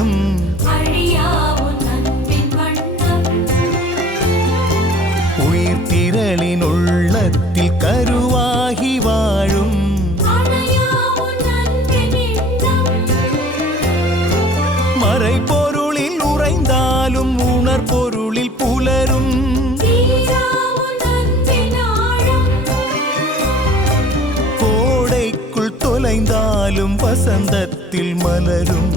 வண்ணம் உயிர் திரளின் உள்ளத்தில் கருவாகி வாழும் மறைபொருளில் உறைந்தாலும் உணர்பொருளில் புலரும் கோடைக்குள் தொலைந்தாலும் வசந்தத்தில் மலரும்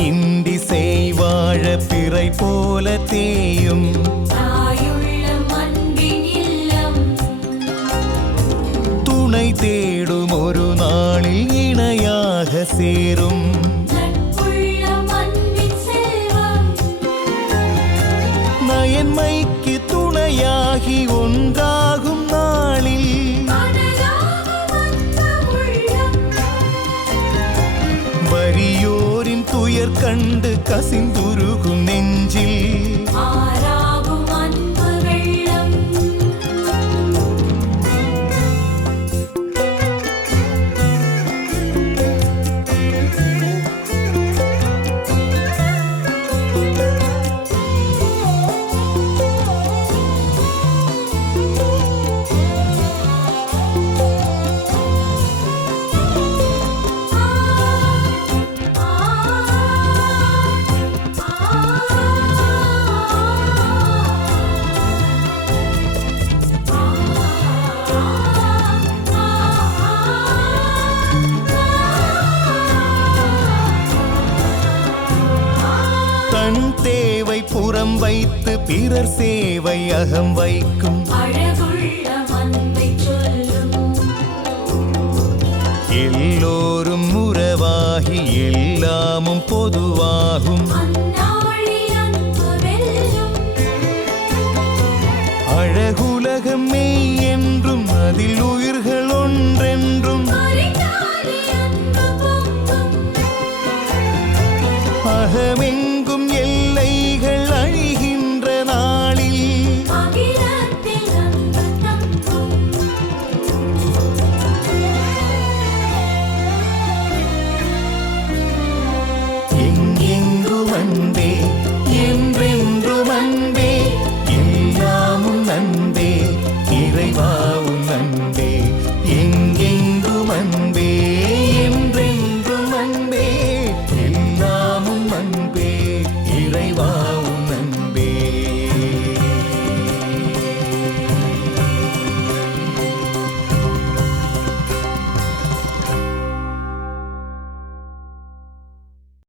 இன்றி செய்வாழ பிறை போல தேயும் துணை தேடும் ஒரு நாளில் இணையாக சேரும் நயன்மைக்கு துணையாகி ஒன்றாகும் நாளில் வறியோரின் துயர் கண்டு கசிந்துருகும் நெஞ்சில் தன் தேவை புறம் வைத்து பிறர் சேவை அகம் வைக்கும் எல்லோரும் உறவாகி எல்லாமும் பொதுவாகும் அழகுலகம் மெய் என்றும் அதில் உயிர்கள்